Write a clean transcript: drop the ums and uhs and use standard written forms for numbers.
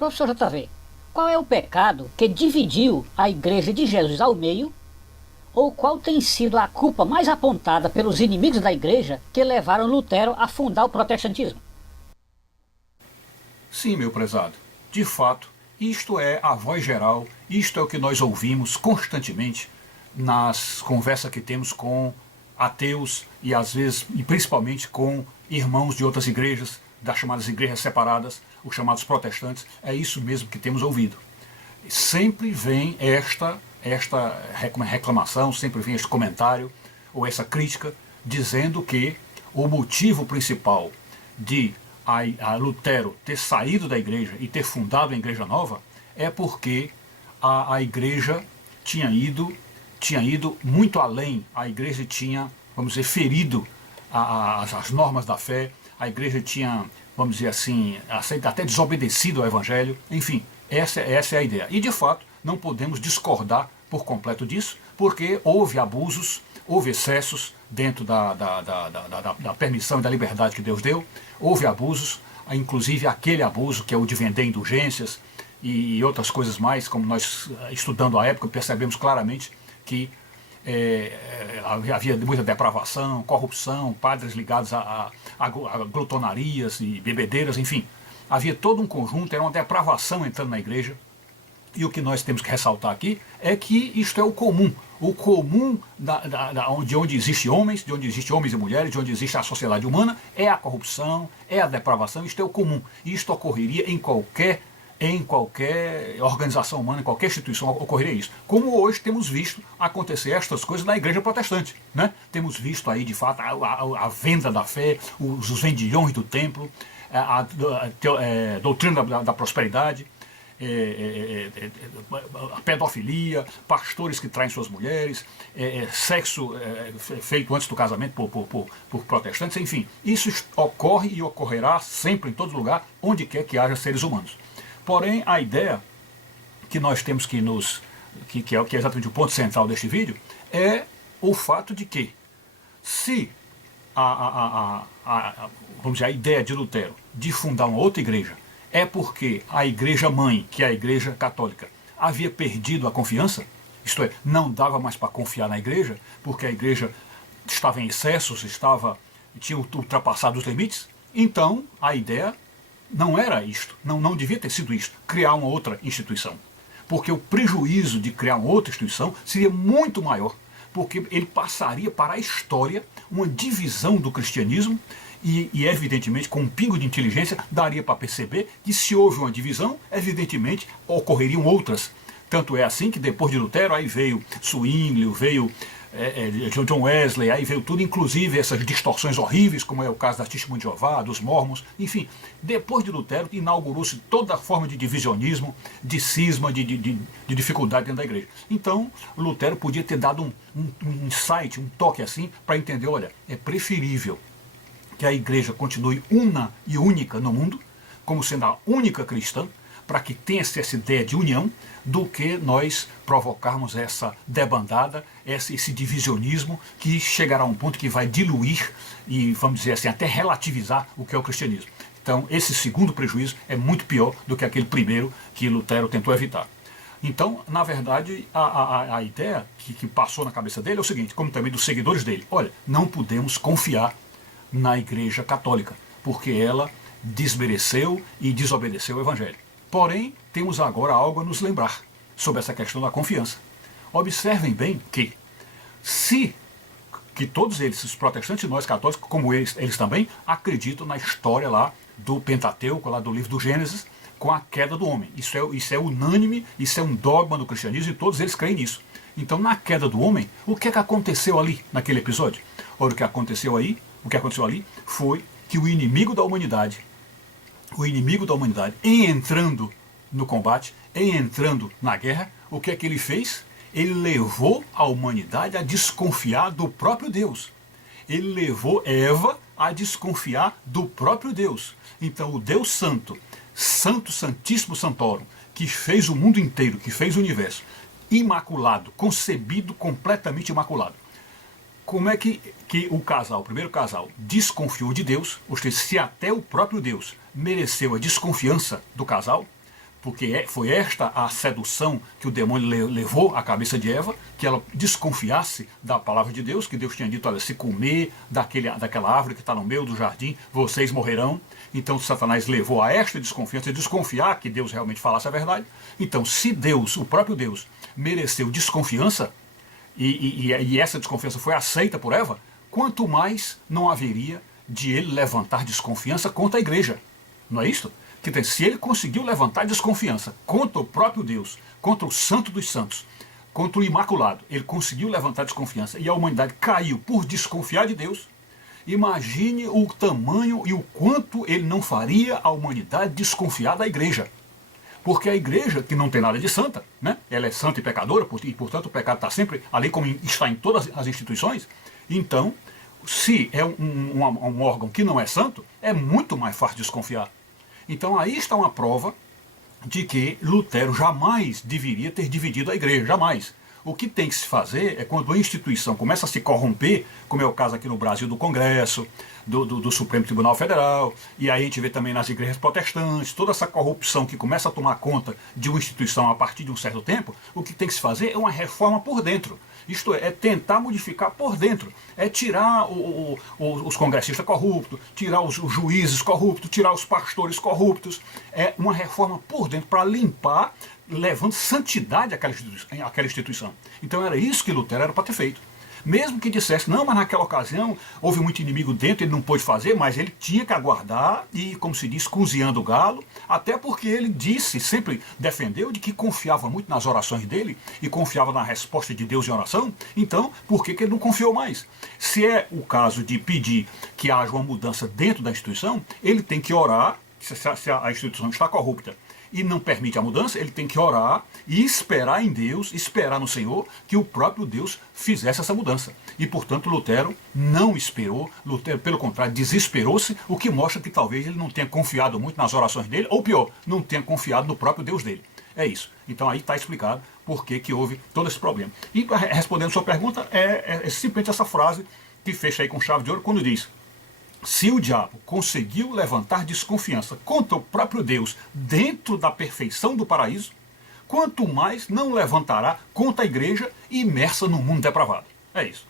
Professor JV, qual é o pecado que dividiu a Igreja de Jesus ao meio, ou qual tem sido a culpa mais apontada pelos inimigos da Igreja que levaram Lutero a fundar o protestantismo? Sim, meu prezado. De fato, isto é a voz geral, isto é o que nós ouvimos constantemente nas conversas que temos com ateus e às vezes, e principalmente com irmãos de outras igrejas, das chamadas igrejas separadas, os chamados protestantes. É isso mesmo que temos ouvido. Sempre vem esta reclamação, sempre vem este comentário ou essa crítica dizendo que o motivo principal de a Lutero ter saído da igreja e ter fundado a igreja nova é porque a igreja tinha ido muito além, a igreja tinha, vamos dizer, ferido as normas da fé, a igreja tinha, vamos dizer assim, até desobedecido ao evangelho, enfim, essa é a ideia. E de fato, não podemos discordar por completo disso, porque houve abusos, houve excessos dentro da permissão e da liberdade que Deus deu, houve abusos, inclusive aquele abuso que é o de vender indulgências e outras coisas mais, como nós estudando a época percebemos claramente que havia muita depravação, corrupção, padres ligados a glutonarias e bebedeiras, enfim, havia todo um conjunto, era uma depravação entrando na igreja. E o que nós temos que ressaltar aqui é que isto é o comum de onde existe homens, de onde existem homens e mulheres, de onde existe a sociedade humana, é a corrupção, é a depravação, isto é o comum. E isto ocorreria em qualquer organização humana, em qualquer instituição ocorreria isso. Como hoje temos visto acontecer estas coisas na igreja protestante, né? Temos visto aí de fato a venda da fé, os vendilhões do templo, a doutrina da prosperidade, a pedofilia, pastores que traem suas mulheres, sexo feito antes do casamento por protestantes, enfim, isso ocorre e ocorrerá sempre em todo lugar, onde quer que haja seres humanos. Porém, a ideia que nós temos que é exatamente o ponto central deste vídeo, é o fato de que, se vamos dizer, a ideia de Lutero de fundar uma outra igreja é porque a igreja mãe, que é a igreja católica, havia perdido a confiança, isto é, não dava mais para confiar na igreja, porque a igreja estava em excessos, tinha ultrapassado os limites, então a ideia não era isto, não devia ter sido isto, criar uma outra instituição. Porque o prejuízo de criar uma outra instituição seria muito maior, porque ele passaria para a história uma divisão do cristianismo e evidentemente, com um pingo de inteligência, daria para perceber que se houve uma divisão, evidentemente, ocorreriam outras. Tanto é assim que depois de Lutero, aí veio Zwinglio, veio John Wesley, aí veio tudo, inclusive essas distorções horríveis, como é o caso da Testemunha de Jeová, dos Mormons, enfim. Depois de Lutero, inaugurou-se toda a forma de divisionismo, de cisma, de dificuldade dentro da igreja. Então, Lutero podia ter dado um insight, um toque assim, para entender, olha, é preferível que a igreja continue una e única no mundo, como sendo a única cristã, para que tenha essa ideia de união, do que nós provocarmos essa debandada, esse divisionismo, que chegará a um ponto que vai diluir e, vamos dizer assim, até relativizar o que é o cristianismo. Então, esse segundo prejuízo é muito pior do que aquele primeiro que Lutero tentou evitar. Então, na verdade, a ideia que passou na cabeça dele é o seguinte, como também dos seguidores dele: olha, não podemos confiar na igreja católica, porque ela desmereceu e desobedeceu o evangelho. Porém, temos agora algo a nos lembrar sobre essa questão da confiança. Observem bem que todos eles, os protestantes e nós católicos, como eles também, acreditam na história lá do Pentateuco, lá do livro do Gênesis, com a queda do homem. Isso é unânime, isso é um dogma do cristianismo e todos eles creem nisso. Então, na queda do homem, o que é que aconteceu ali naquele episódio? Ora, o que aconteceu ali foi que o inimigo da humanidade, em entrando no combate, em entrando na guerra, o que é que ele fez? Ele levou a humanidade a desconfiar do próprio Deus. Ele levou Eva a desconfiar do próprio Deus. Então, o Deus Santo, Santíssimo Santorum, que fez o mundo inteiro, que fez o universo, imaculado, concebido completamente imaculado. Como é que o primeiro casal, desconfiou de Deus, ou seja, se até o próprio Deus mereceu a desconfiança do casal, porque foi esta a sedução que o demônio levou à cabeça de Eva, que ela desconfiasse da palavra de Deus, que Deus tinha dito, olha, se comer daquela árvore que está no meio do jardim, vocês morrerão. Então Satanás levou a esta desconfiança, desconfiar que Deus realmente falasse a verdade. Então, se Deus, o próprio Deus, mereceu desconfiança, e essa desconfiança foi aceita por Eva, quanto mais não haveria de ele levantar desconfiança contra a igreja. Não é isto? Que se ele conseguiu levantar desconfiança contra o próprio Deus, contra o Santo dos Santos, contra o Imaculado, ele conseguiu levantar desconfiança e a humanidade caiu por desconfiar de Deus, imagine o tamanho e o quanto ele não faria a humanidade desconfiar da igreja. Porque a igreja, que não tem nada de santa, né? Ela é santa e pecadora, e portanto o pecado está sempre ali, como está em todas as instituições. Então, se é um órgão que não é santo, é muito mais fácil desconfiar. Então aí está uma prova de que Lutero jamais deveria ter dividido a igreja, jamais. O que tem que se fazer é quando a instituição começa a se corromper, como é o caso aqui no Brasil do Congresso, do Supremo Tribunal Federal, e aí a gente vê também nas igrejas protestantes, toda essa corrupção que começa a tomar conta de uma instituição a partir de um certo tempo, o que tem que se fazer é uma reforma por dentro. Isto é tentar modificar por dentro, é tirar os congressistas corruptos, tirar os juízes corruptos, tirar os pastores corruptos, é uma reforma por dentro para limpar, levando santidade àquela instituição. Então era isso que Lutero era para ter feito. Mesmo que dissesse, não, mas naquela ocasião houve muito inimigo dentro, ele não pôde fazer, mas ele tinha que aguardar e, como se diz, cozinhando o galo, até porque ele disse, sempre defendeu, de que confiava muito nas orações dele e confiava na resposta de Deus em oração. Então, por que ele não confiou mais? Se é o caso de pedir que haja uma mudança dentro da instituição, ele tem que orar, se a instituição está corrupta e não permite a mudança, ele tem que orar e esperar em Deus, esperar no Senhor, que o próprio Deus fizesse essa mudança. E, portanto, Lutero não esperou, Lutero, pelo contrário, desesperou-se, o que mostra que talvez ele não tenha confiado muito nas orações dele, ou pior, não tenha confiado no próprio Deus dele. É isso. Então aí está explicado por que houve todo esse problema. E, respondendo a sua pergunta, é simplesmente essa frase que fecha aí com chave de ouro, quando diz: se o diabo conseguiu levantar desconfiança contra o próprio Deus dentro da perfeição do paraíso, quanto mais não levantará contra a igreja imersa no mundo depravado. É isso.